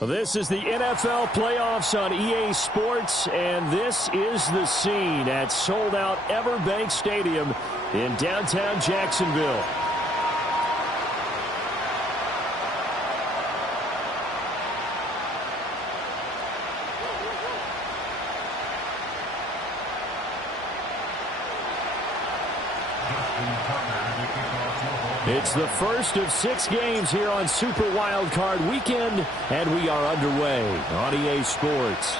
This is the NFL playoffs on EA Sports, and this is the scene at sold-out Everbank Stadium in downtown Jacksonville. It's the first of 6 games here on Super Wildcard Weekend, and we are underway on EA Sports.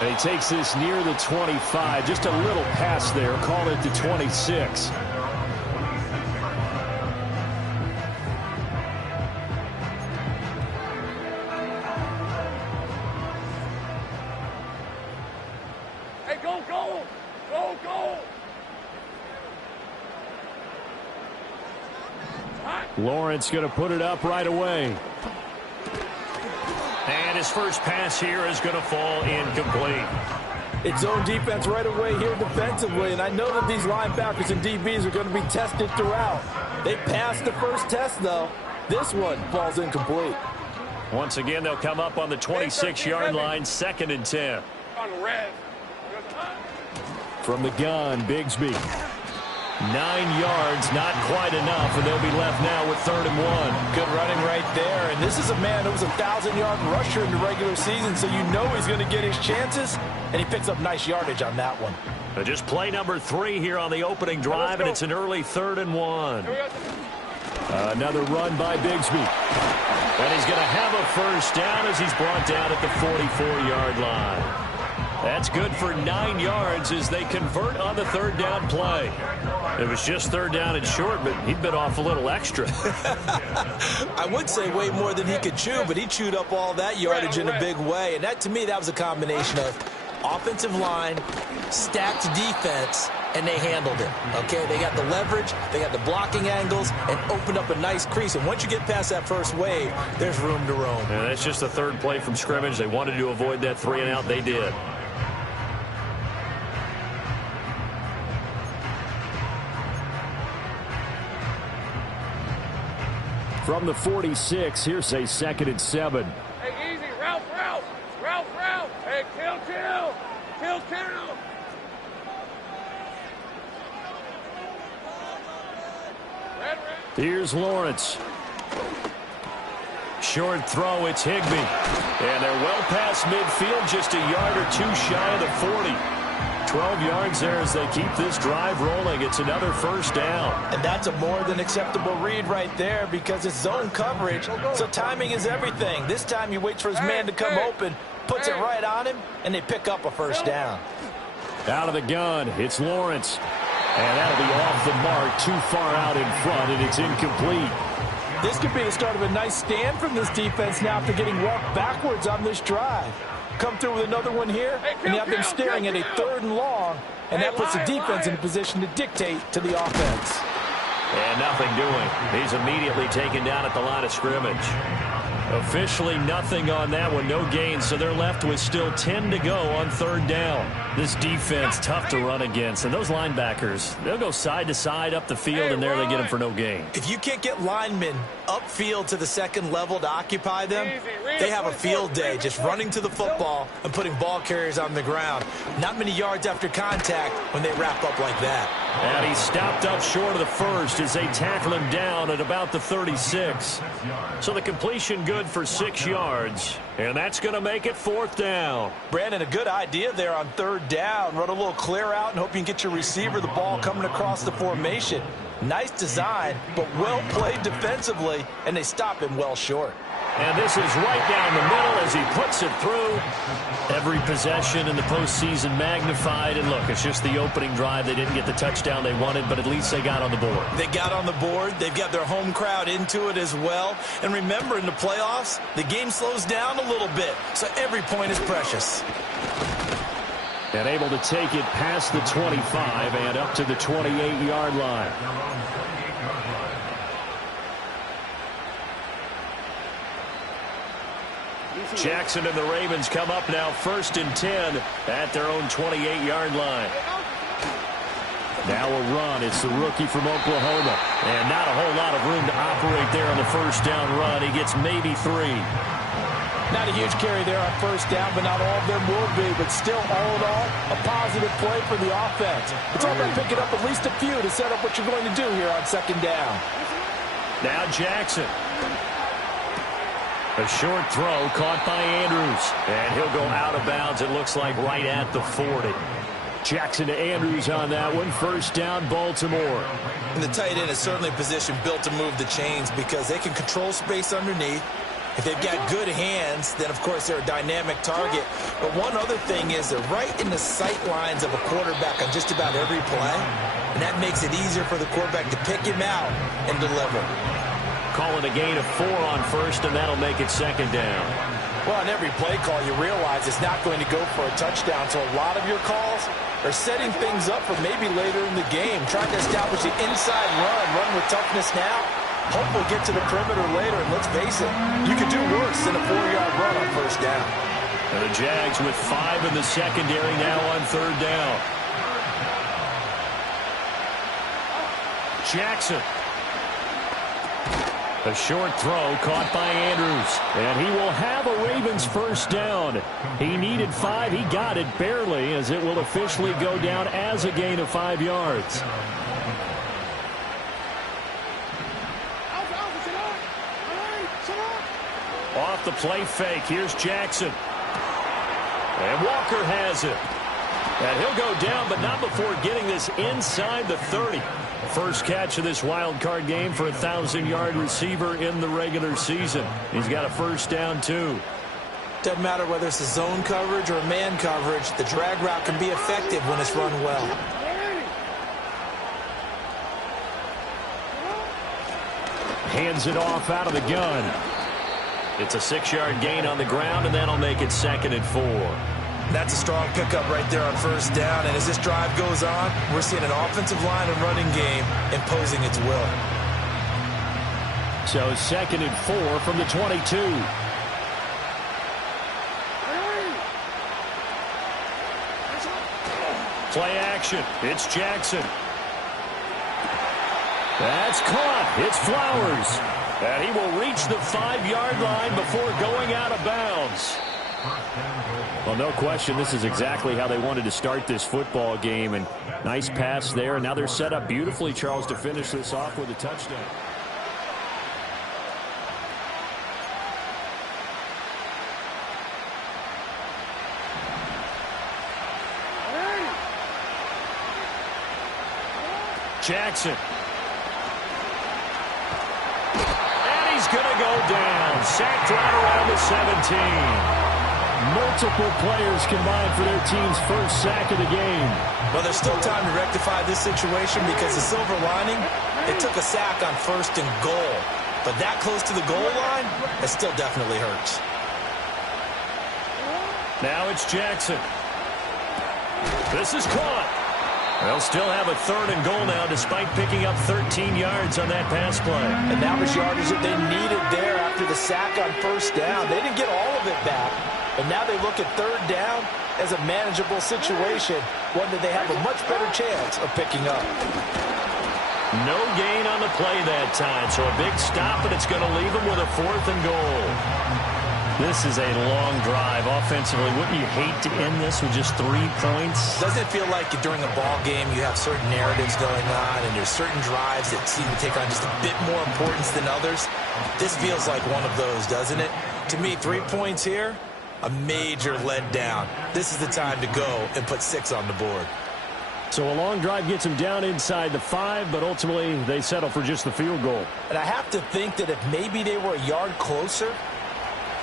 And he takes this near the 25, just a little pass there, call it the 26. Hey, go, go! Go, go! Lawrence going to put it up right away. And his first pass here is going to fall incomplete. It's zone defense right away here defensively, and I know that these linebackers and DBs are going to be tested throughout. They passed the first test, though. This one falls incomplete. Once again, they'll come up on the 26-yard line, 2nd and 10. On the red. From the gun, Bigsby. 9 yards, not quite enough, and they'll be left now with 3rd and 1. Good running right there, and this is a man who was a 1,000-yard rusher in the regular season, so you know he's going to get his chances, and he picks up nice yardage on that one. But just play number 3 here on the opening drive, and it's an early 3rd and 1. Another run by Bigsby. And he's going to have a first down as he's brought down at the 44-yard line. That's good for 9 yards as they convert on the 3rd down play. It was just 3rd down and short, but he bit off a little extra. I would say way more than he could chew, but he chewed up all that yardage in a big way. And that, to me, that was a combination of offensive line, stacked defense, and they handled it. Okay, they got the leverage, they got the blocking angles, and opened up a nice crease. And once you get past that first wave, there's room to roam. Yeah, that's just the 3rd play from scrimmage. They wanted to avoid that 3-and-out. They did. From the 46, here's a 2nd and 7. Hey, easy. Ralph, Ralph. Ralph, Ralph. Hey, kill, kill. Kill, kill. Red, red. Here's Lawrence. Short throw, it's Higbee. And they're well past midfield, just a yard or 2 shy of the 40. 12 yards there as they keep this drive rolling. It's another first down. And that's a more than acceptable read right there because it's zone coverage, so timing is everything. This time he waits for his man to come open, puts it right on him, and they pick up a first down. Out of the gun, it's Lawrence. And that'll be off the mark, too far out in front, and it's incomplete. This could be the start of a nice stand from this defense now after getting walked backwards on this drive. Come through with another one here, and you have them staring at a 3rd and long, and that puts the defense in a position to dictate to the offense. And nothing doing. He's immediately taken down at the line of scrimmage. Officially nothing on that one, no gain, so they're left with still 10 to go on 3rd down. This defense, tough to run against, and those linebackers, they'll go side to side up the field, and there they get them for no gain. If you can't get linemen upfield to the 2nd level to occupy them, they have a field day just running to the football and putting ball carriers on the ground. Not many yards after contact when they wrap up like that. And he stopped up short of the first as they tackle him down at about the 36. So the completion good for 6 yards, and that's going to make it 4th down. Brandon, a good idea there on 3rd down. Run a little clear out and hope you can get your receiver the ball coming across the formation. Nice design, but well played defensively, and they stop him well short. And this is right down the middle as he puts it through. Every possession in the postseason magnified. And look, it's just the opening drive. They didn't get the touchdown they wanted, but at least they got on the board. They got on the board. They've got their home crowd into it as well. And remember, in the playoffs, the game slows down a little bit, so every point is precious. And able to take it past the 25 and up to the 28-yard line. Jackson and the Ravens come up now 1st and 10 at their own 28-yard line. Now a run. It's the rookie from Oklahoma. And not a whole lot of room to operate there on the first down run. He gets maybe 3. Not a huge carry there on first down, but not all of them will be. But still, all in all, a positive play for the offense. It's all about picking up at least a few to set up what you're going to do here on second down. Now Jackson. A short throw caught by Andrews. And he'll go out of bounds, it looks like, right at the 40. Jackson to Andrews on that one. First down, Baltimore. And the tight end is certainly a position built to move the chains because they can control space underneath. If they've got good hands, then, of course, they're a dynamic target. But one other thing is they're right in the sight lines of a quarterback on just about every play. And that makes it easier for the quarterback to pick him out and deliver. Call it a gain of 4 on first, and that'll make it second down. Well, on every play call, you realize it's not going to go for a touchdown. So a lot of your calls are setting things up for maybe later in the game, trying to establish the inside run with toughness now. Hopefully get to the perimeter later, and let's face it, you could do worse than a 4-yard run on first down. And the Jags with 5 in the secondary now on third down. Jackson. A short throw caught by Andrews. And he will have a Ravens first down. He needed 5. He got it barely, as it will officially go down as a gain of 5 yards. Off the play fake. Here's Jackson. And Walker has it. And he'll go down, but not before getting this inside the 30. First catch of this wild card game for a 1,000-yard receiver in the regular season. He's got a first down, too. Doesn't matter whether it's a zone coverage or a man coverage. The drag route can be effective when it's run well. Hands it off out of the gun. It's a 6-yard gain on the ground, and that'll make it 2nd and 4. That's a strong pickup right there on first down. And as this drive goes on, we're seeing an offensive line and running game imposing its will. So 2nd and 4 from the 22. Play action. It's Jackson. That's caught. It's Flowers. And he will reach the 5-yard line before going out of bounds. Well, no question, this is exactly how they wanted to start this football game. And nice pass there. And now they're set up beautifully, Charles, to finish this off with a touchdown. Jackson. And he's going to go down. Sacked right around the 17. Multiple players combined for their team's first sack of the game. Well, there's still time to rectify this situation because the silver lining, it took a sack on 1st and goal. But that close to the goal line, it still definitely hurts. Now it's Jackson. This is caught. They'll still have a 3rd and goal now despite picking up 13 yards on that pass play. And that was yardage that they needed there after the sack on first down. They didn't get all of it back. And now they look at 3rd down as a manageable situation, one that they have a much better chance of picking up. No gain on the play that time, so a big stop, and it's going to leave them with a 4th and goal. This is a long drive offensively. Wouldn't you hate to end this with just 3 points? Doesn't it feel like during a ball game you have certain narratives going on and there's certain drives that seem to take on just a bit more importance than others? This feels like one of those, doesn't it? To me, 3 points here, a major letdown. This is the time to go and put 6 on the board. So a long drive gets them down inside the 5, but ultimately they settle for just the field goal. And I have to think that if maybe they were a yard closer,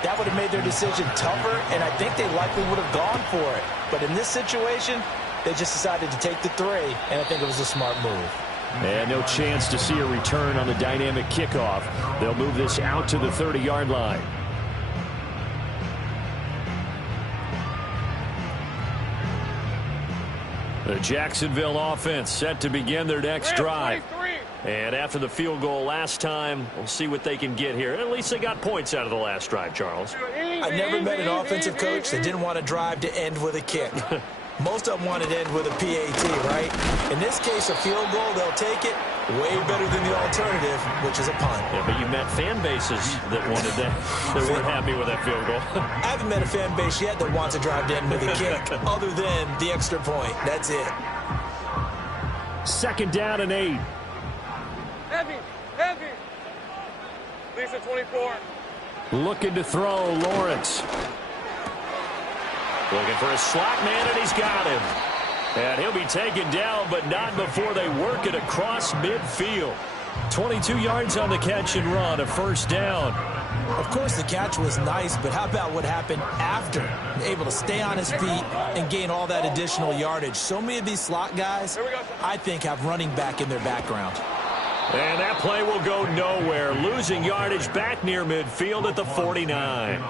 that would have made their decision tougher, and I think they likely would have gone for it. But in this situation, they just decided to take the 3, and I think it was a smart move. And no chance to see a return on the dynamic kickoff. They'll move this out to the 30-yard line. The Jacksonville offense set to begin their next drive. And after the field goal last time, we'll see what they can get here. At least they got points out of the last drive, Charles. I never met an offensive coach that didn't want a drive to end with a kick. Most of them want it end with a PAT, right? In this case, a field goal, they'll take it. Way better than the alternative, which is a punt. Yeah, but you met fan bases that wanted that, that weren't happy with that field goal. I haven't met a fan base yet that wants to drive to end with a kick, other than the extra point. That's it. 2nd down and 8. Heavy. Lisa 24. Looking to throw, Lawrence. Looking for a slot man, and he's got him. And he'll be taken down, but not before they work it across midfield. 22 yards on the catch and run, a 1st down. Of course, the catch was nice, but how about what happened after? Able to stay on his feet and gain all that additional yardage. So many of these slot guys, I think, have running back in their background. And that play will go nowhere. Losing yardage back near midfield at the 49.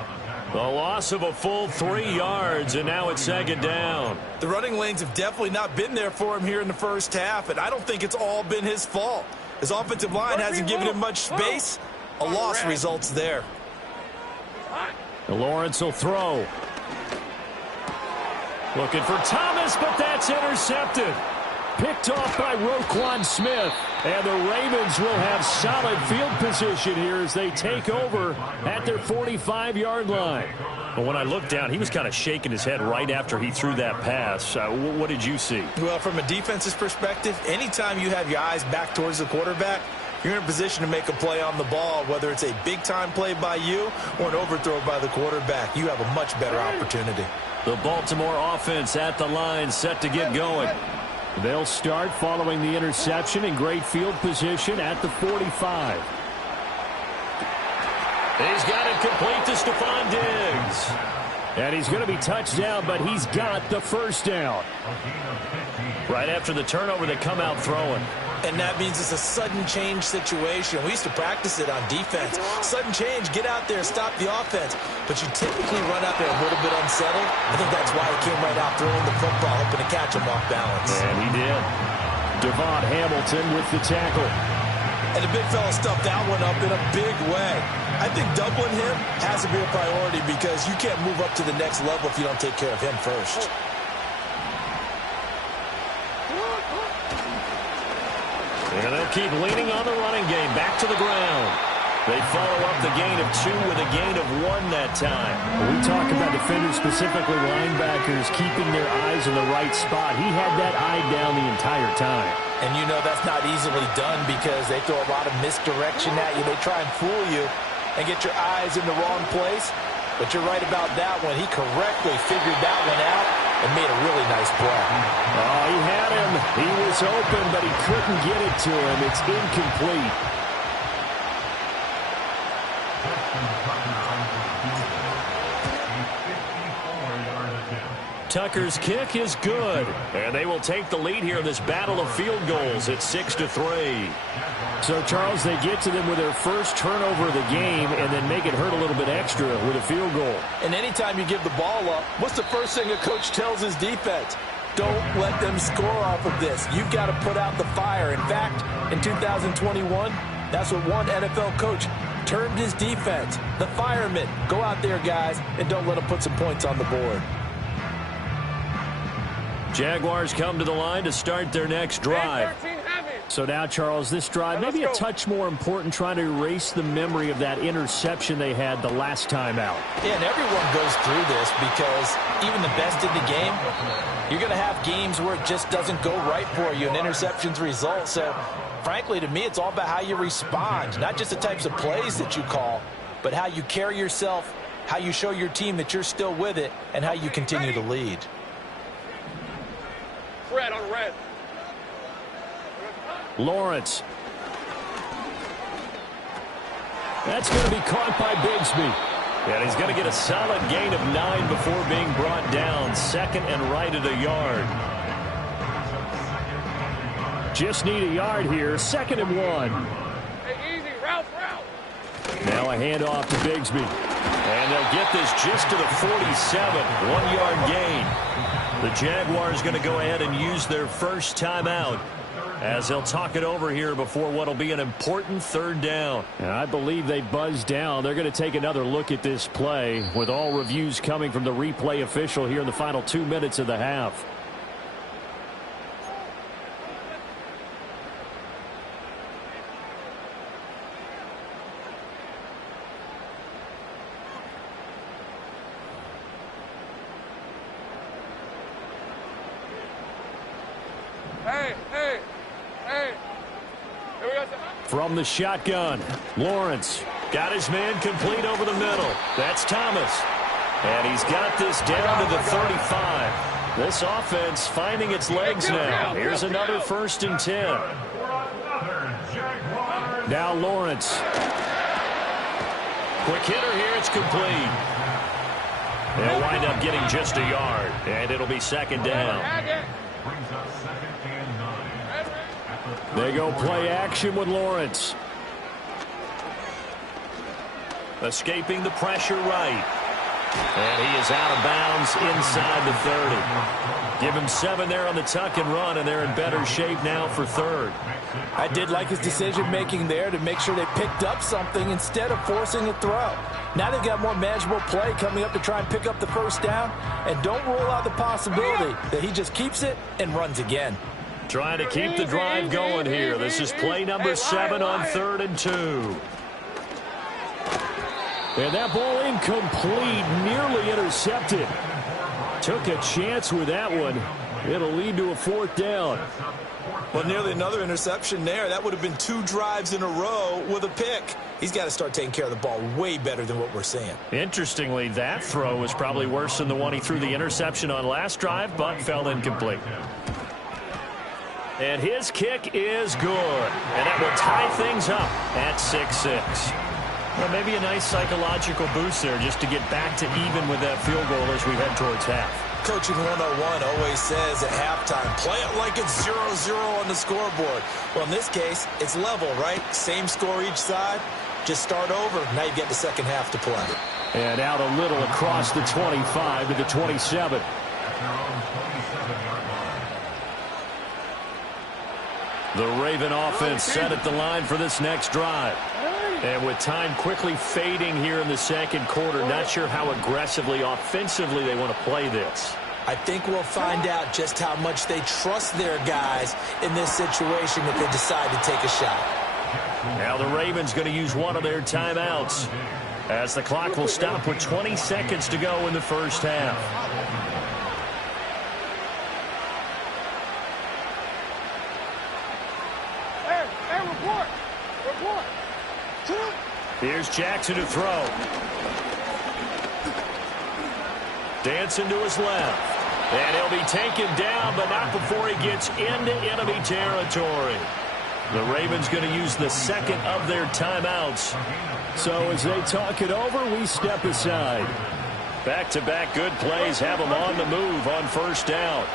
The loss of a full 3 yards, and now it's 2nd down. The running lanes have definitely not been there for him here in the first half, and I don't think it's all been his fault. His offensive line hasn't given him much space. A loss results there. Lawrence will throw. Looking for Thomas, but that's intercepted. Picked off by Roquan Smith. And the Ravens will have solid field position here as they take over at their 45-yard line. But when I looked down, he was kind of shaking his head right after he threw that pass. What did you see? Well, from a defense's perspective, anytime you have your eyes back towards the quarterback, you're in a position to make a play on the ball, whether it's a big-time play by you or an overthrow by the quarterback. You have a much better opportunity. The Baltimore offense at the line, set to get going. They'll start following the interception in great field position at the 45. He's got it complete to Stephon Diggs. And he's going to be touched down, but he's got the 1st down. Right after the turnover, they come out throwing. And that means it's a sudden change situation. We used to practice it on defense. Sudden change, get out there, stop the offense. But you typically run out there a little bit unsettled. I think that's why he came right out throwing the football, hoping to catch him off balance. And he did. Devon Hamilton with the tackle. And the big fella stuffed that one up in a big way. I think doubling him has to be a priority because you can't move up to the next level if you don't take care of him first. And they'll keep leaning on the running game. Back to the ground. They follow up the gain of 2 with a gain of 1 that time. We talk about defenders, specifically linebackers, keeping their eyes in the right spot. He had that eye down the entire time. And you know that's not easily done because they throw a lot of misdirection at you. They try and fool you and get your eyes in the wrong place. But you're right about that one. He correctly figured that one out and made a really nice play. Oh, he had him. He was open, but he couldn't get it to him. It's incomplete. Tucker's kick is good. And they will take the lead here in this battle of field goals at 6-3. So, Charles, they get to them with their first turnover of the game and then make it hurt a little bit extra with a field goal. And anytime you give the ball up, what's the first thing a coach tells his defense? Don't let them score off of this. You've got to put out the fire. In fact, in 2021, that's what one NFL coach termed his defense. The firemen. Go out there, guys, and don't let them put some points on the board. Jaguars come to the line to start their next drive. So now, Charles, this drive maybe a touch more important, trying to erase the memory of that interception they had the last time out. Yeah, and everyone goes through this because even the best in the game, you're going to have games where it just doesn't go right for you and interceptions result. So, frankly, to me, it's all about how you respond, not just the types of plays that you call, but how you carry yourself, how you show your team that you're still with it, and how you continue to lead. Red on red. Lawrence. That's going to be caught by Bigsby. And he's going to get a solid gain of 9 before being brought down. 2nd and right at a yard. Just need a yard here. 2nd and 1. Hey, easy. Route. Now a handoff to Bigsby. And they'll get this just to the 47. 1-yard gain. The Jaguars going to go ahead and use their first timeout as they'll talk it over here before what will be an important 3rd down. And I believe they buzzed down. They're going to take another look at this play with all reviews coming from the replay official here in the final 2 minutes of the half. Hey. Here we go. From the shotgun, Lawrence got his man complete over the middle. That's Thomas. And he's got this down to the 35. This offense finding its legs now. Here's another 1st and 10. Now Lawrence. Quick hitter here. It's complete. They'll wind up getting just a yard. And it'll be 2nd down. They go play action with Lawrence. Escaping the pressure right. And he is out of bounds inside the 30. Give him 7 there on the tuck and run, and they're in better shape now for 3rd. I did like his decision-making there to make sure they picked up something instead of forcing a throw. Now they've got more manageable play coming up to try and pick up the 1st down, and don't rule out the possibility that he just keeps it and runs again. Trying to keep the drive going here. This is play number 7 on 3rd and 2. And that ball incomplete, nearly intercepted. Took a chance with that one. It'll lead to a 4th down. Well, nearly another interception there. That would have been 2 drives in a row with a pick. He's got to start taking care of the ball way better than what we're seeing. Interestingly, that throw was probably worse than the one he threw the interception on last drive, but fell incomplete. And his kick is good. And that will tie things up at 6-6. Well, maybe a nice psychological boost there just to get back to even with that field goal as we head towards half. Coaching 101 always says at halftime, play it like it's 0-0 on the scoreboard. Well, in this case, it's level, right? Same score each side. Just start over. Now you get the second half to play. And out a little across the 25 to the 27. The Raven offense set at the line for this next drive. And with time quickly fading here in the 2nd quarter, not sure how aggressively, offensively they want to play this. I think we'll find out just how much they trust their guys in this situation if they decide to take a shot. Now the Ravens going to use one of their timeouts as the clock will stop with 20 seconds to go in the 1st half. Here's Jackson to throw. Dancing to his left. And he'll be taken down, but not before he gets into enemy territory. The Ravens going to use the 2nd of their timeouts. So as they talk it over, we step aside. Back-to-back good plays have them on the move on 1st down.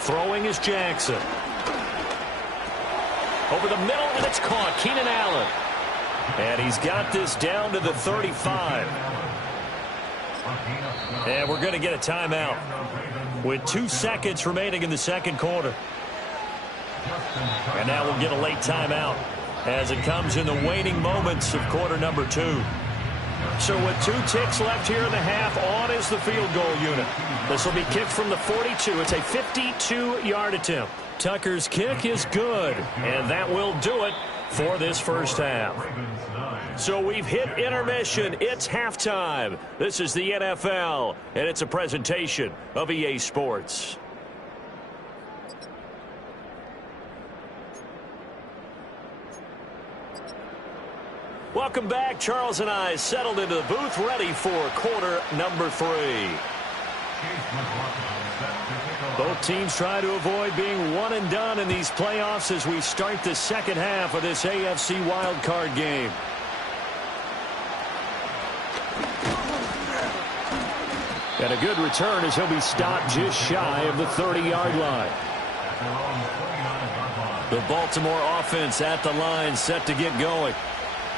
Throwing is Jackson. Over the middle, and it's caught. Keenan Allen. And he's got this down to the 35. And we're going to get a timeout with 2 seconds remaining in the 2nd quarter. And now we'll get a late timeout as it comes in the waning moments of quarter number 2. So with 2 ticks left here in the half, on is the field goal unit. This will be kicked from the 42. It's a 52-yard attempt. Tucker's kick is good, and that will do it for this 1st half. So we've hit intermission. It's halftime. This is the NFL, and it's a presentation of EA Sports. Welcome back. Charles and I settled into the booth, ready for quarter number 3. Both teams try to avoid being one and done in these playoffs as we start the 2nd half of this AFC wildcard game. And a good return as he'll be stopped just shy of the 30-yard line. The Baltimore offense at the line, set to get going.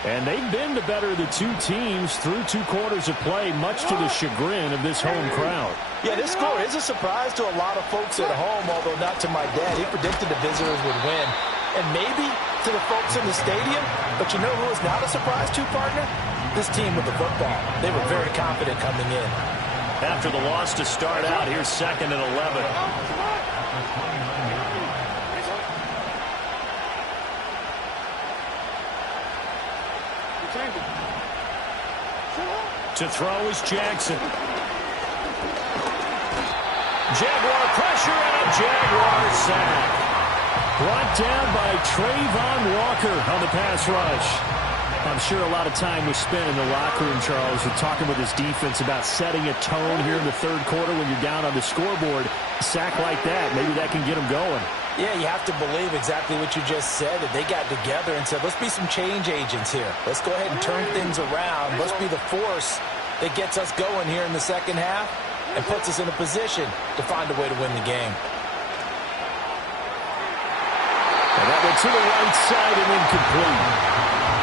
And they've been the better of the 2 teams through 2 quarters of play, much to the chagrin of this home crowd. Yeah, this score is a surprise to a lot of folks at home, although not to my dad. He predicted the visitors would win. And maybe to the folks in the stadium, but you know who is not a surprise to, partner? This team with the football. They were very confident coming in. After the loss to start out, here's 2nd and 11. To throw is Jackson. Jaguar pressure and a Jaguar sack. Brought down by Trayvon Walker on the pass rush. I'm sure a lot of time was spent in the locker room, Charles, with talking with his defense about setting a tone here in the third quarter when you're down on the scoreboard. A sack like that, maybe that can get them going. Yeah, you have to believe exactly what you just said, that they got together and said, let's be some change agents here. Let's go ahead and turn things around. Let's be the force that gets us going here in the second half and puts us in a position to find a way to win the game. And that went to the right side and incomplete.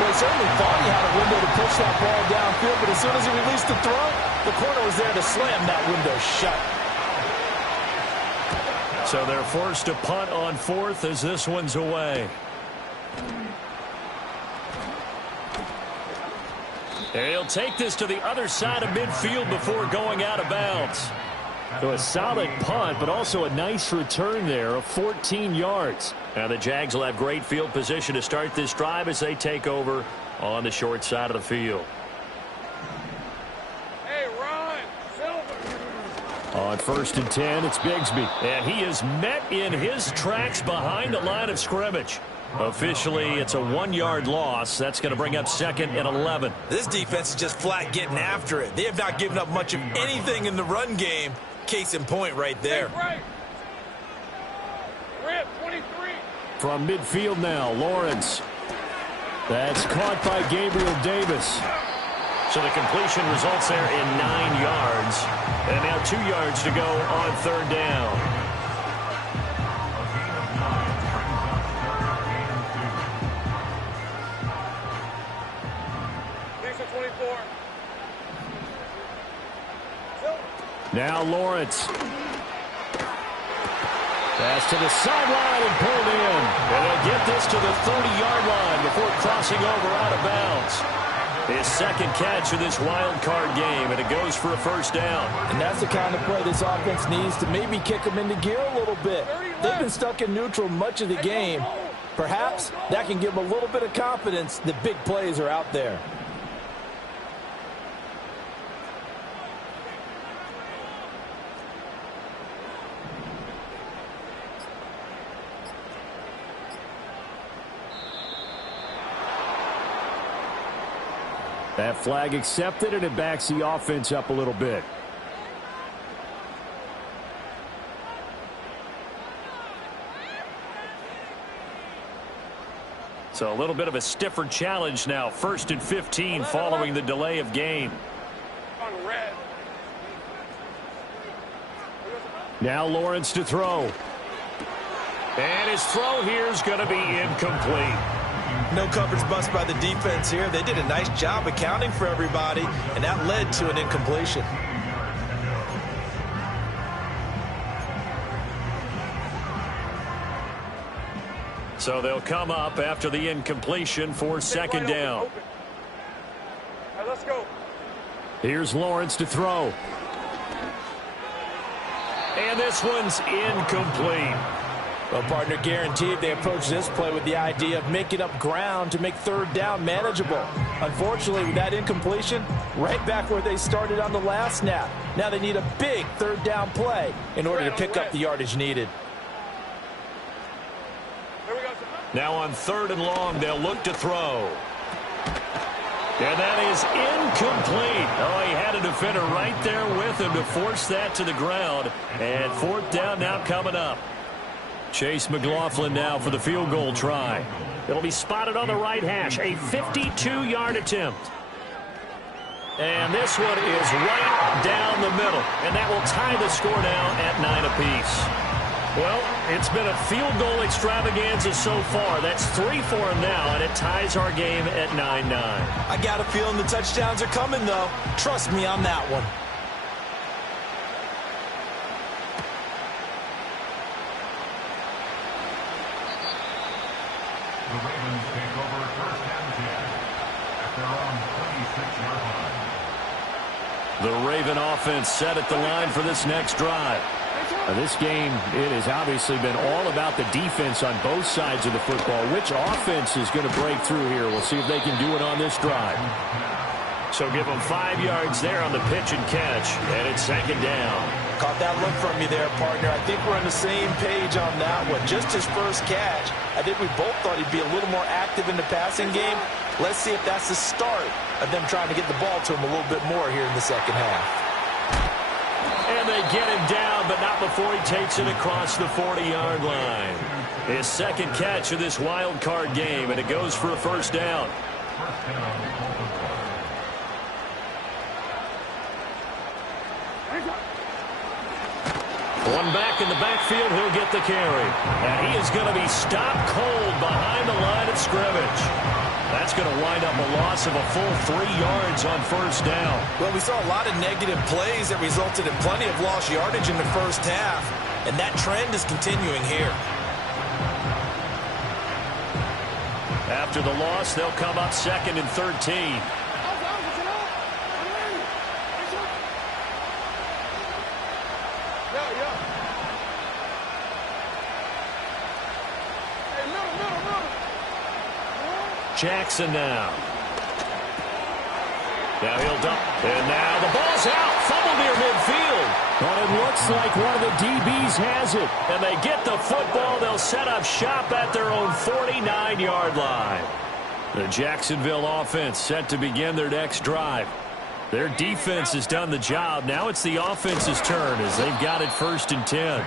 Well, he certainly thought he had a window to push that ball downfield, but as soon as he released the throw, the corner was there to slam that window shut. So they're forced to punt on fourth as this one's away. And he'll take this to the other side of midfield before going out of bounds. So a solid punt, but also a nice return there of 14 yards. Now the Jags will have great field position to start this drive as they take over on the short side of the field. On 1st and 10, it's Bigsby. And he is met in his tracks behind the line of scrimmage. Officially, it's a 1-yard loss. That's going to bring up 2nd and 11. This defense is just flat getting after it. They have not given up much of anything in the run game. Case in point right there. From midfield now, Lawrence. That's caught by Gabriel Davis. So the completion results there in 9 yards. And now 2 yards to go on 3rd down. Now Lawrence. Pass to the sideline and pulled in. And they'll get this to the 30-yard line before crossing over out of bounds. His second catch of this wild card game, and it goes for a 1st down. And that's the kind of play this offense needs to maybe kick them into gear a little bit. They've been stuck in neutral much of the game. Perhaps that can give them a little bit of confidence that big plays are out there. That flag accepted, and it backs the offense up a little bit. So a little bit of a stiffer challenge now. 1st and 15 following the delay of game. Now Lawrence to throw. And his throw here is going to be incomplete. No coverage bust by the defense here. They did a nice job accounting for everybody, and that led to an incompletion. So they'll come up after the incompletion for 2nd down. All right, let's go. Here's Lawrence to throw. And this one's incomplete. Well, partner, guaranteed they approach this play with the idea of making up ground to make 3rd down manageable. Unfortunately, with that incompletion, right back where they started on the last snap. Now they need a big 3rd down play in order to pick up the yardage needed. Now on 3rd and long, they'll look to throw. And that is incomplete. Oh, he had a defender right there with him to force that to the ground. And 4th down now coming up. Chase McLaughlin now for the field goal try. It'll be spotted on the right hash. A 52-yard attempt. And this one is right down the middle. And that will tie the score now at 9 apiece. Well, it's been a field goal extravaganza so far. That's 3 for him now, and it ties our game at 9-9. I got a feeling the touchdowns are coming, though. Trust me on that one. The Ravens take over 1st and 10 at their own 26-yard line. The Raven offense set at the line for this next drive. Now this game, it has obviously been all about the defense on both sides of the football. Which offense is going to break through here? We'll see if they can do it on this drive. So give him 5 yards there on the pitch and catch, and it's second down. Caught that look from you there, partner. I think we're on the same page on that one. Just his first catch, I think we both thought he'd be a little more active in the passing game. Let's see if that's the start of them trying to get the ball to him a little bit more here in the second half. And they get him down, but not before he takes it across the 40-yard line. His second catch of this wild card game, and it goes for a first down. One back in the backfield, he'll get the carry. And he is going to be stopped cold behind the line of scrimmage. That's going to wind up a loss of a full 3 yards on first down. Well, we saw a lot of negative plays that resulted in plenty of lost yardage in the first half, and that trend is continuing here. After the loss, they'll come up 2nd and 13. Jackson now. Now he'll dump. And now the ball's out. Fumble near midfield. But it looks like one of the DBs has it. And they get the football. They'll set up shop at their own 49-yard line. The Jacksonville offense set to begin their next drive. Their defense has done the job. Now it's the offense's turn as they've got it 1st and 10.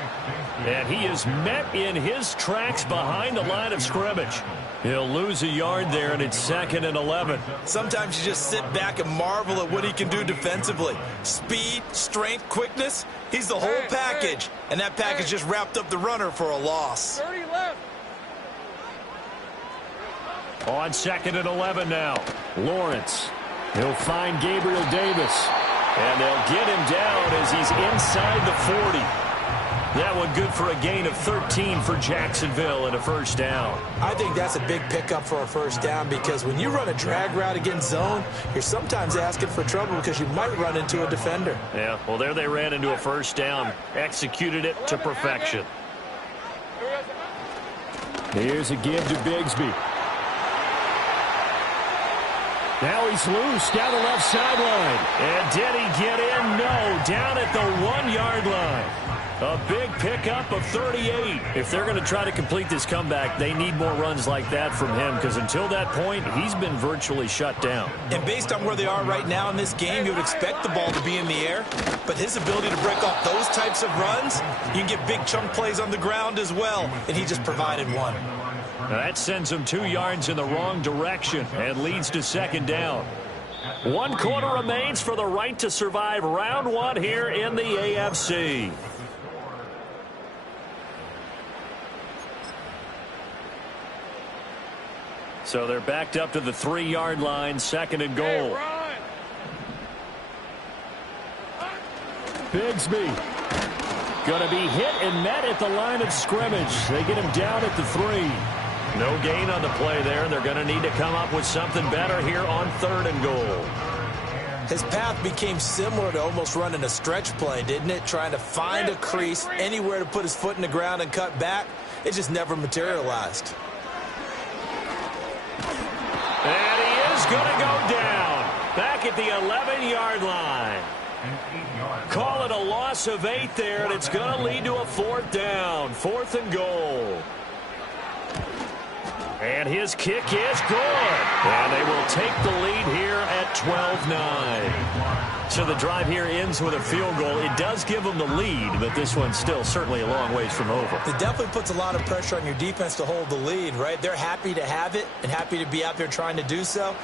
And he is met in his tracks behind the line of scrimmage. He'll lose a yard there, and it's 2nd and 11. Sometimes you just sit back and marvel at what he can do defensively. Speed, strength, quickness, he's the whole package. And that package just wrapped up the runner for a loss. 30 left. On 2nd and 11 now. Lawrence. He'll find Gabriel Davis. And they'll get him down as he's inside the 40. That one good for a gain of 13 for Jacksonville and a first down. I think that's a big pickup for a first down because when you run a drag route against zone, you're sometimes asking for trouble because you might run into a defender. Yeah, well, there they ran into a first down. Executed it to perfection. Here's a give to Bigsby. Now he's loose down the left sideline. And did he get in? No, down at the 1-yard line. A big pickup of 38. If they're going to try to complete this comeback, they need more runs like that from him because until that point, he's been virtually shut down. And based on where they are right now in this game, you would expect the ball to be in the air. But his ability to break off those types of runs, you can get big chunk plays on the ground as well. And he just provided one. That sends him 2 yards in the wrong direction and leads to 2nd down. 1 quarter remains for the right to survive round 1 here in the AFC. So they're backed up to the 3-yard line, 2nd and goal. Bigsby. Going to be hit and met at the line of scrimmage. They get him down at the 3. No gain on the play there. They're going to need to come up with something better here on 3rd and goal. His path became similar to almost running a stretch play, didn't it? Trying to find a crease, anywhere to put his foot in the ground and cut back. It just never materialized. And he is going to go down. Back at the 11-yard line. Call it a loss of 8 there, and it's going to lead to a 4th down. 4th and goal. And his kick is good. And they will take the lead here at 12-9. So the drive here ends with a field goal. It does give them the lead, but this one's still certainly a long ways from over. It definitely puts a lot of pressure on your defense to hold the lead, right? They're happy to have it and happy to be out there trying to do so.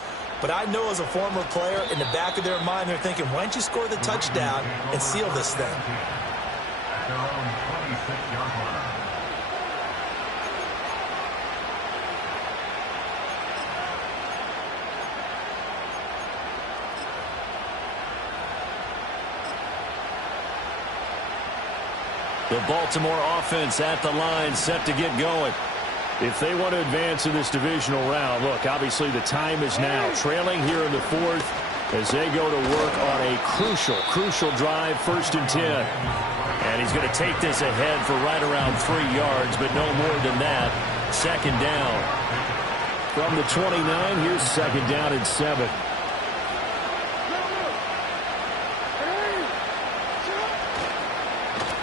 But I know as a former player, in the back of their mind, they're thinking, why don't you score the touchdown and seal this thing? At their own 26-yard line. The Baltimore offense at the line, set to get going. If they want to advance in this divisional round, look, obviously the time is now. Trailing here in the 4th as they go to work on a crucial drive, 1st and 10. And he's going to take this ahead for right around 3 yards, but no more than that. 2nd down. From the 29, here's 2nd down and 7.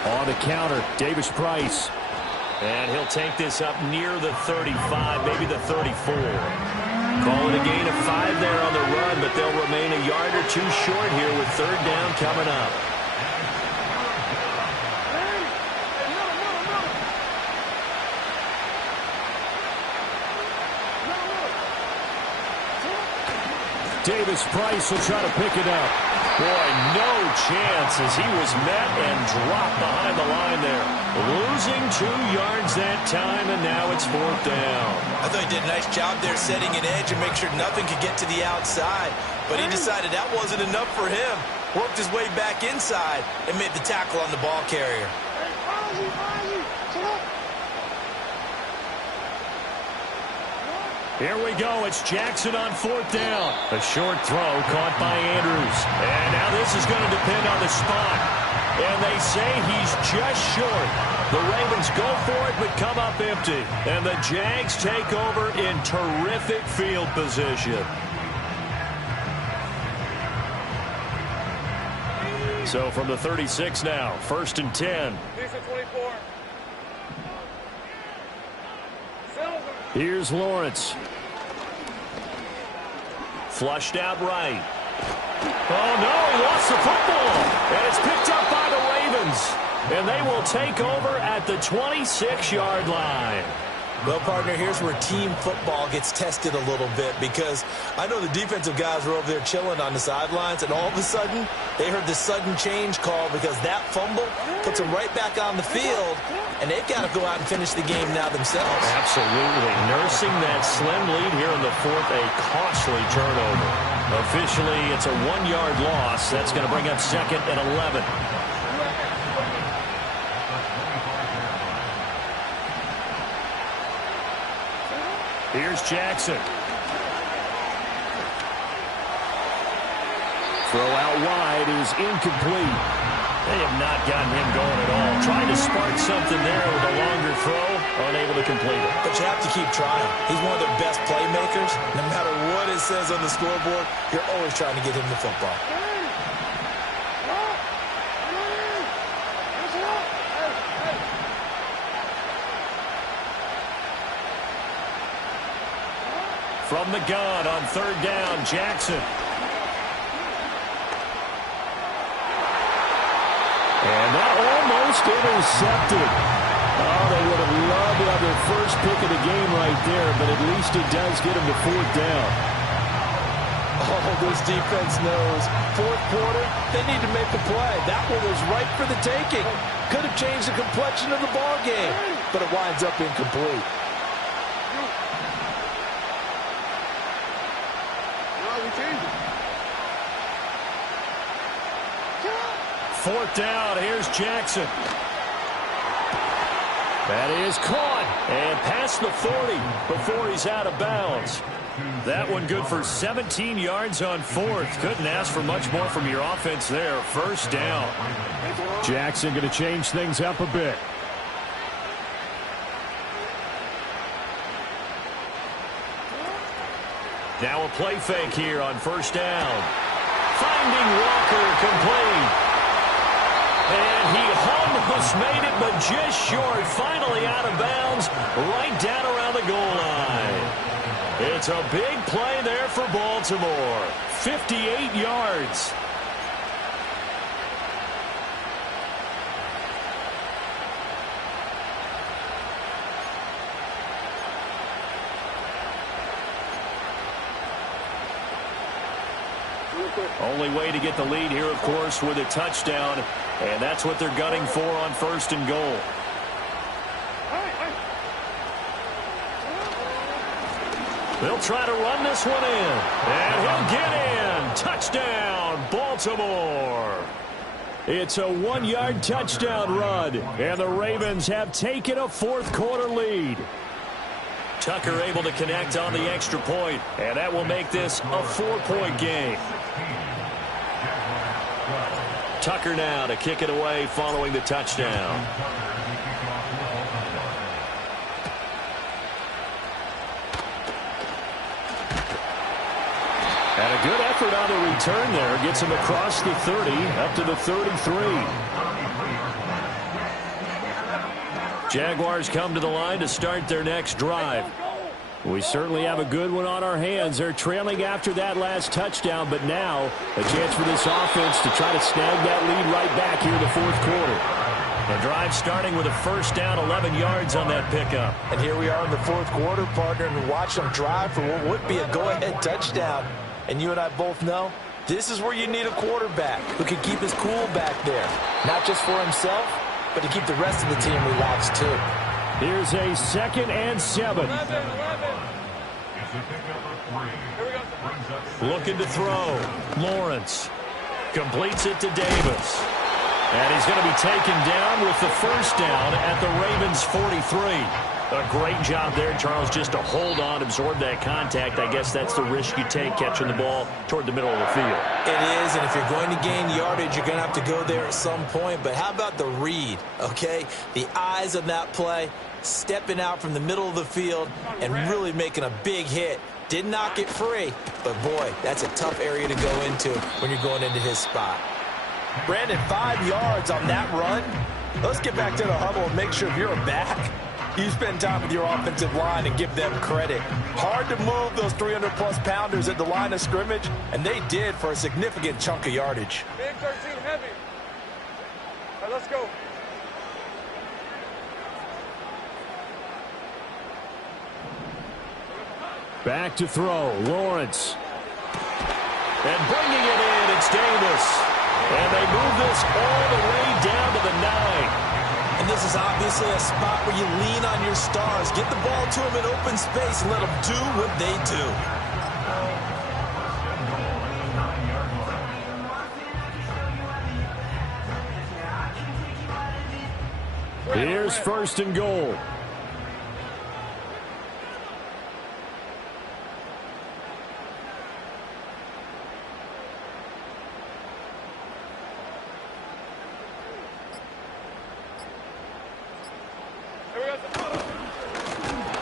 On the counter, Davis Price. And he'll take this up near the 35, maybe the 34. Call it a gain of 5 there on the run, but they'll remain a yard or 2 short here with third down coming up. Davis Price will try to pick it up. Boy, no chance as he was met and dropped behind the line there. Losing 2 yards that time, and now it's fourth down. I thought he did a nice job there setting an edge and make sure nothing could get to the outside. But he decided that wasn't enough for him. Worked his way back inside and made the tackle on the ball carrier. Here we go. It's Jackson on fourth down. A short throw caught by Andrews. And now this is going to depend on the spot. And they say he's just short. The Ravens go for it but come up empty. And the Jags take over in terrific field position. So from the 36 now, first and 10. Here's Lawrence. Flushed out right. Oh, no, he lost the football. And it's picked up by the Ravens. And they will take over at the 26-yard line. Well, partner, here's where team football gets tested a little bit, because I know the defensive guys were over there chilling on the sidelines, and all of a sudden they heard the sudden change call because that fumble puts them right back on the field, and they've got to go out and finish the game now themselves. Absolutely. Nursing that slim lead here in the fourth, a costly turnover. Officially, it's a 1-yard loss. That's going to bring up second and 11. Here's Jackson. Throw out wide is incomplete. They have not gotten him going at all. Trying to spark something there with a longer throw, unable to complete it. But you have to keep trying. He's one of their best playmakers. No matter what it says on the scoreboard, you're always trying to get him the football. From the gun on third down, Jackson. And that almost intercepted. Oh, they would have loved to have their first pick of the game right there, but at least it does get them to fourth down. Oh, this defense knows. Fourth quarter, they need to make a play. That one was right for the taking. Could have changed the complexion of the ball game, but it winds up incomplete. Fourth down, here's Jackson. That is caught and past the 40 before he's out of bounds. That one good for 17 yards on fourth. Couldn't ask for much more from your offense there. First down. Jackson going to change things up a bit. Now a play fake here on first down. Finding Walker complete. And he almost made it, but just short. Finally out of bounds, right down around the goal line. It's a big play there for Baltimore. 58 yards. Only way to get the lead here, of course, with a touchdown. And that's what they're gunning for on first and goal. They'll try to run this one in. And he'll get in. Touchdown, Baltimore. It's a 1-yard touchdown run. And the Ravens have taken a fourth quarter lead. Tucker able to connect on the extra point. And that will make this a 4-point game. Tucker now to kick it away following the touchdown. And a good effort on the return there. Gets him across the 30, up to the 33. Jaguars come to the line to start their next drive. We certainly have a good one on our hands. They're trailing after that last touchdown, but now a chance for this offense to try to snag that lead right back here in the fourth quarter. The drive starting with a first down, 11 yards on that pickup. And here we are in the fourth quarter, partner, and watch them drive for what would be a go-ahead touchdown. And you and I both know this is where you need a quarterback who can keep his cool back there, not just for himself, but to keep the rest of the team relaxed too. Here's a 2nd and 7. 11. Looking to throw. Lawrence completes it to Davis. And he's going to be taken down with the first down at the Ravens 43. A great job there, Charles, just to hold on, absorb that contact. I guess that's the risk you take catching the ball toward the middle of the field. It is, and if you're going to gain yardage, you're going to have to go there at some point. But how about the read, okay? The eyes on that play, stepping out from the middle of the field and really making a big hit. Did not get free, but boy, that's a tough area to go into when you're going into his spot. Brandon, 5 yards on that run. Let's get back to the huddle and make sure if you're a back, you spend time with your offensive line and give them credit. Hard to move those 300-plus pounders at the line of scrimmage, and they did for a significant chunk of yardage. Big 13 heavy. All right, let's go. Back to throw. Lawrence. And bringing it in, it's Davis. And they move this all the way down to the 9. And this is obviously a spot where you lean on your stars. Get the ball to them in open space and let them do what they do. Here's 1st and goal.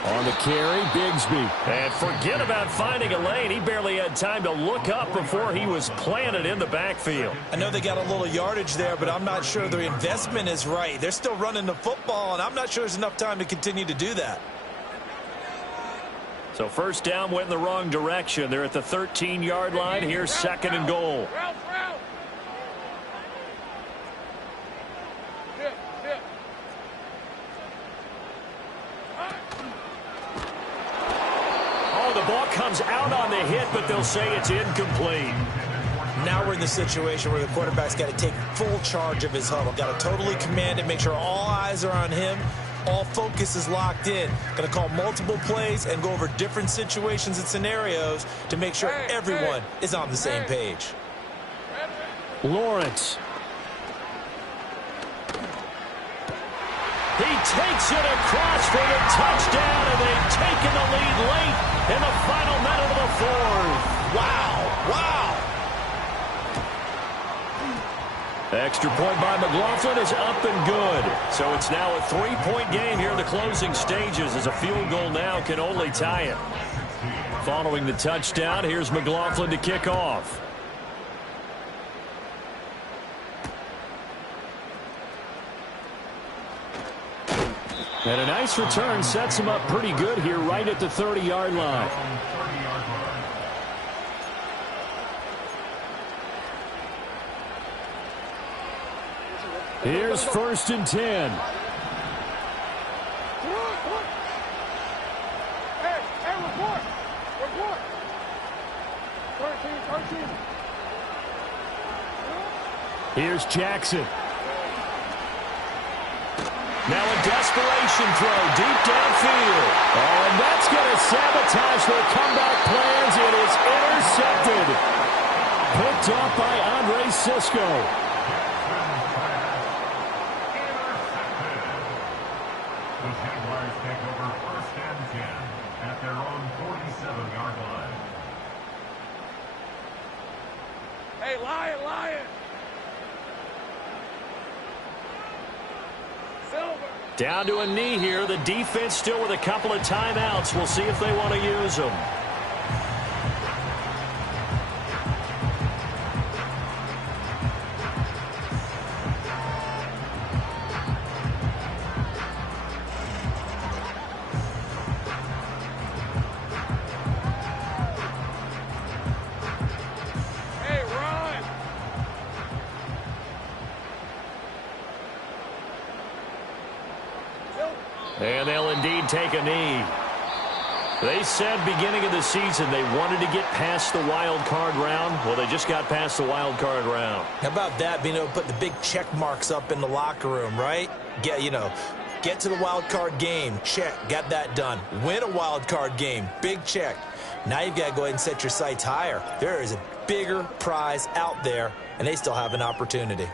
On the carry, Bigsby. And forget about finding a lane. He barely had time to look up before he was planted in the backfield. I know they got a little yardage there, but I'm not sure their investment is right. They're still running the football, and I'm not sure there's enough time to continue to do that. So first down went in the wrong direction. They're at the 13-yard line. Here's 2nd and goal. Route. Dip. Oh, the ball comes out on the hit, but they'll say it's incomplete. Now we're in the situation where the quarterback's got to take full charge of his huddle. Got to totally command it, make sure all eyes are on him. All focus is locked in. Going to call multiple plays and go over different situations and scenarios to make sure everyone is on the same page. Lawrence. He takes it across for the touchdown, and they've taken the lead late in the final minute of the fourth. Wow. Extra point by McLaughlin is up and good. So it's now a 3-point game here in the closing stages, as a field goal now can only tie it. Following the touchdown, here's McLaughlin to kick off. And a nice return sets him up pretty good here right at the 30-yard line. Here's 1st and 10. Hey, report. 13. Here's Jackson. Now a desperation throw deep downfield. Oh, and that's going to sabotage their comeback plans. It is intercepted. Picked up by Andre Sisco. The Jaguars take over 1st and 10 at their own 47-yard line. Hey, Lion. Silver. Down to a knee here. The defense still with a couple of timeouts. We'll see if they want to use them. indeed take a knee. They said beginning of the season they wanted to get past the wild card round. Well, they just got past the wild card round. How about that, being able to put the big check marks up in the locker room, right? Get to the wild card game. Check. Got that done. Win a wild card game. Big check. Now you've got to go ahead and set your sights higher. There is a bigger prize out there, and they still have an opportunity.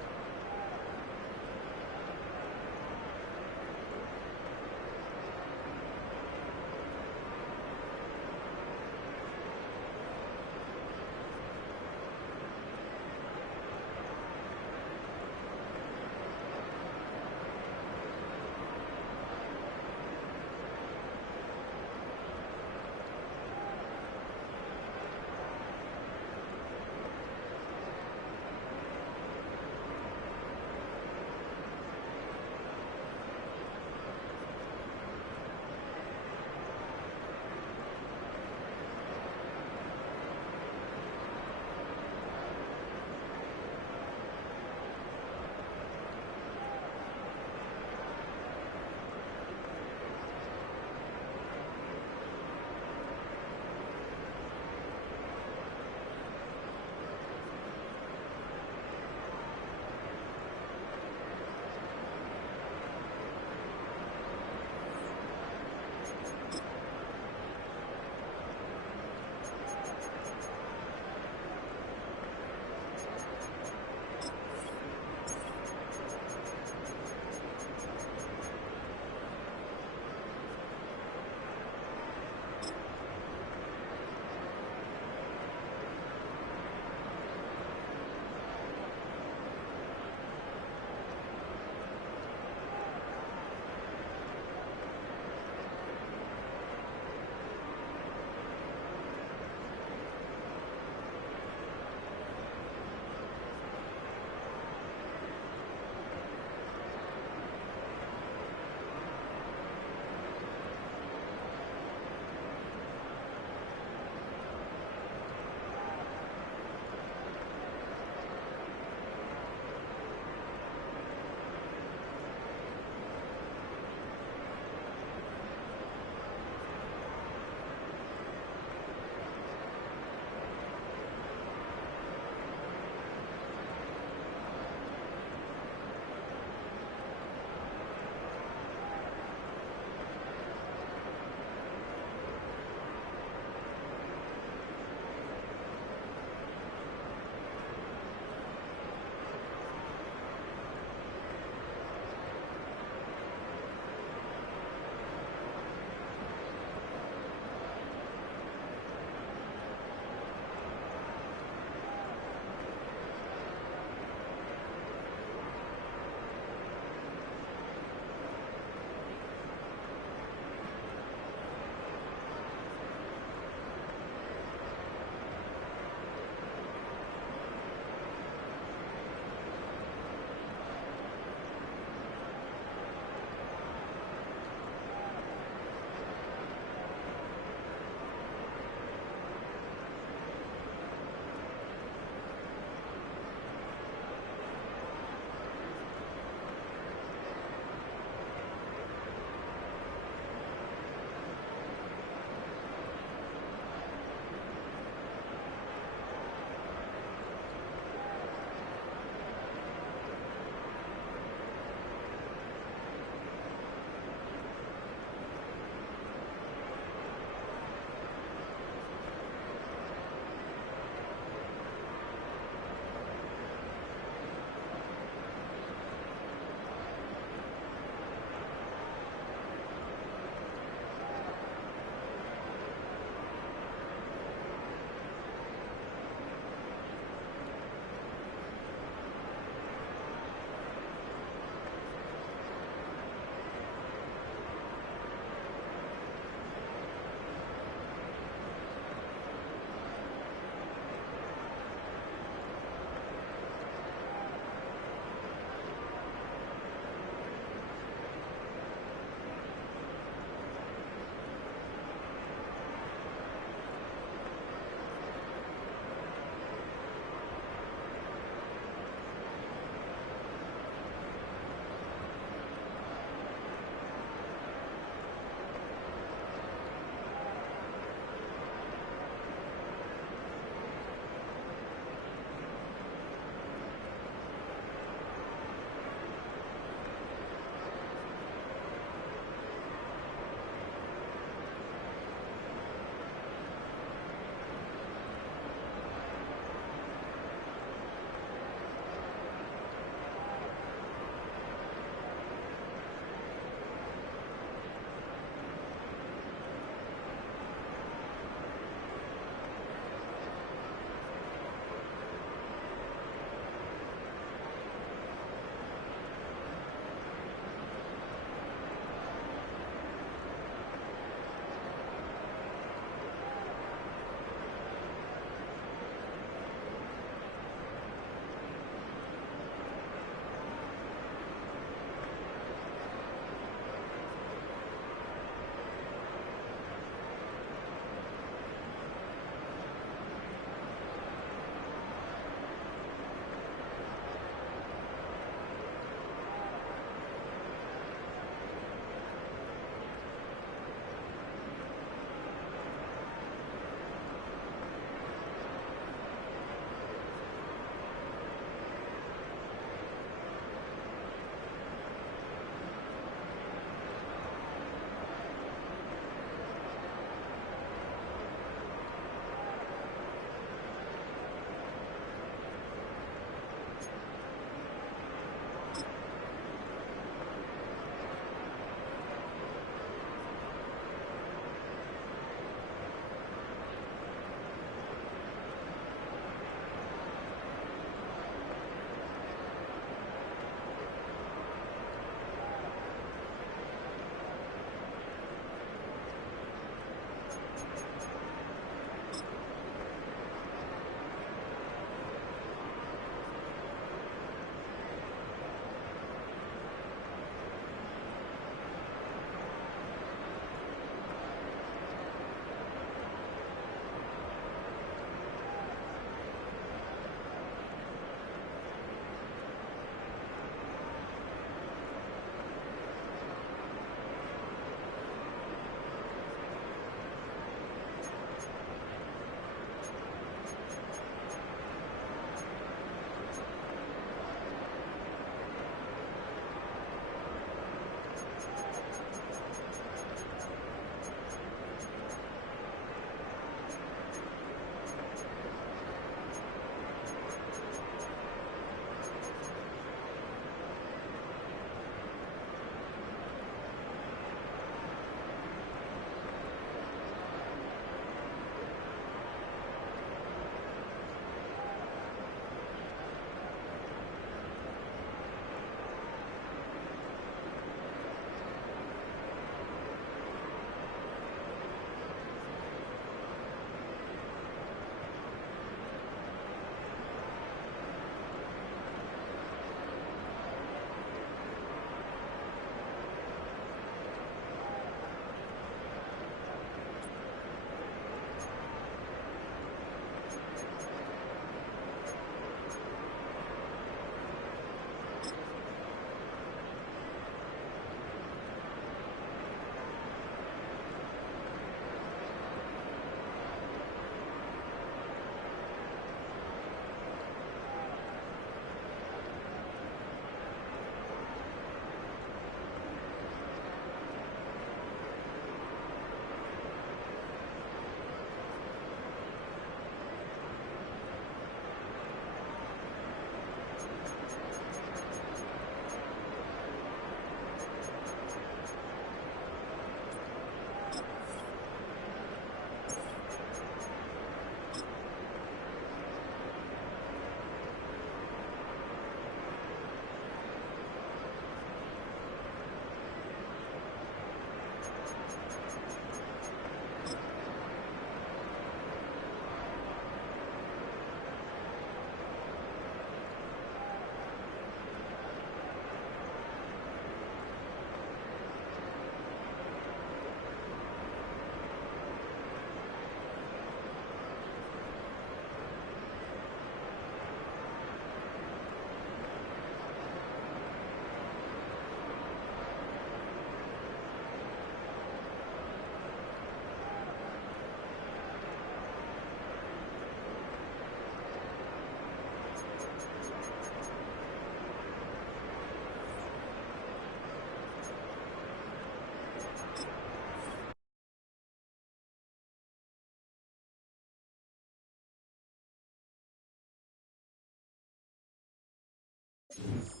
line.